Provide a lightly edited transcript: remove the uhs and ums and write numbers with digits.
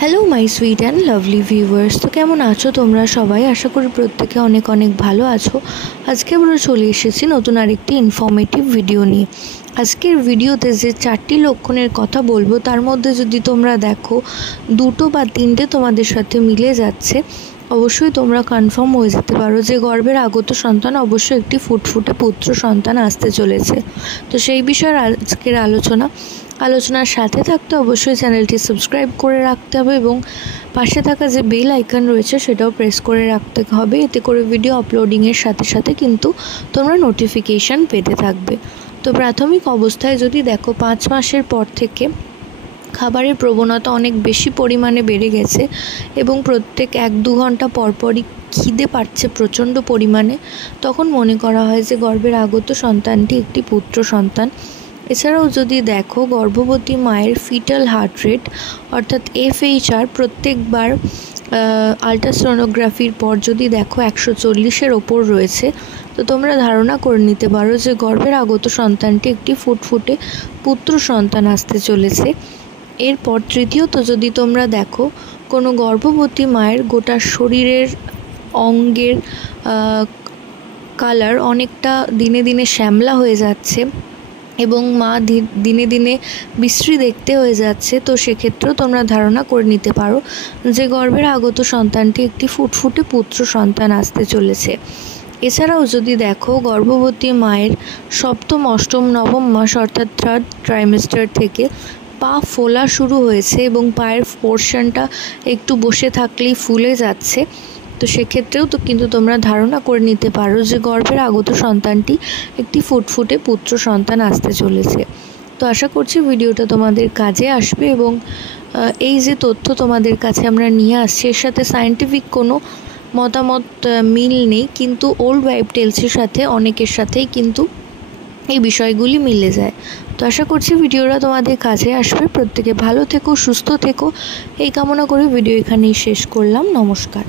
Hello my sweet and lovely viewers, তো কেমন আছো তোমরা সবাই? আশা করি প্রত্যেকে অনেক অনেক ভালো আছো। আজকে আমরা চলে এসেছি নতুন আরেকটি ইনফরমেটিভ ভিডিও নিয়ে। আজকের ভিডিওতে যে 4টি লক্ষণের কথা বলবো তার মধ্যে যদি তোমরা দেখো 2টো বা 3টে তোমাদের সাথে মিলে যাচ্ছে, অবশ্যই তোমরা কনফার্ম হয়ে যেতে পারো যে গর্ভের আগত সন্তান অবশ্যই একটি ফুটফুটে পুত্র সন্তান আসতে চলেছে। তো সেই বিষয়ে আজকের আলোচনার সাথে থাকতে অবশ্যই চ্যানেলটি সাবস্ক্রাইব করে রাখতে হবে এবং পাশে থাকা যে বেল আইকন রয়েছে সেটাও প্রেস করে রাখতে হবে। এতে করে ভিডিও আপলোডিংয়ের সাথে সাথে কিন্তু তোমরা নোটিফিকেশান পেতে থাকবে। তো প্রাথমিক অবস্থায় যদি দেখো 5 মাসের পর থেকে খাবারের প্রবণতা অনেক বেশি পরিমাণে বেড়ে গেছে এবং প্রত্যেক 1-2 ঘন্টা পরপরই খিদে পাচ্ছে প্রচণ্ড পরিমাণে, তখন মনে করা হয় যে গর্ভের আগত সন্তানটি একটি পুত্র সন্তান। এছাড়াও যদি দেখো গর্ভবতী মায়ের ফিটাল হার্ট রেট অর্থাৎ FHR প্রত্যেকবার আল্ট্রাসোনোগ্রাফির পর যদি দেখো 140-এর ওপর রয়েছে, তো তোমরা ধারণা করে নিতে পারো যে গর্ভের আগত সন্তানটি একটি ফুটফুটে পুত্র সন্তান আসতে চলেছে। এরপর তৃতীয়ত যদি তোমরা দেখো কোনো গর্ভবতী মায়ের গোটা শরীরের অঙ্গের কালার অনেকটা দিনে দিনে শ্যামলা হয়ে যাচ্ছে এবং মা দিনে দিনে বিশ্রী দেখতে হয়ে যাচ্ছে, তো সেক্ষেত্রেও তোমরা ধারণা করে নিতে পারো যে গর্ভের আগত সন্তানটি একটি ফুটফুটে পুত্র সন্তান আসতে চলেছে। এছাড়াও যদি দেখো গর্ভবতী মায়ের সপ্তম, অষ্টম, নবম মাস অর্থাৎ 3rd ট্রাইমেস্টার থেকে পা ফোলা শুরু হয়েছে এবং পায়ের পোর্শনটা একটু বসে থাকলেই ফুলে যাচ্ছে, তো সেক্ষেত্রেও তো কিন্তু তোমরা ধারণা করে নিতে পারো যে গর্ভের আগত সন্তানটি একটি ফুটফুটে পুত্র সন্তান আসতে চলেছে। তো আশা করছি ভিডিওটা তোমাদের কাজে আসবে এবং এই যে তথ্য তোমাদের কাছে আমরা নিয়ে আসছি এর সাথে সায়েন্টিফিক কোনো মতামত মিল নেই, কিন্তু ওল্ড ওয়াইফ টেলসের সাথে অনেকের সাথেই কিন্তু এই বিষয়গুলি মিলে যায়। তো আশা করছি ভিডিওটা তোমাদের কাছে আসবে। প্রত্যেকে ভালো থেকো, সুস্থ থেকো এই কামনা করে ভিডিও এখানেই শেষ করলাম। নমস্কার।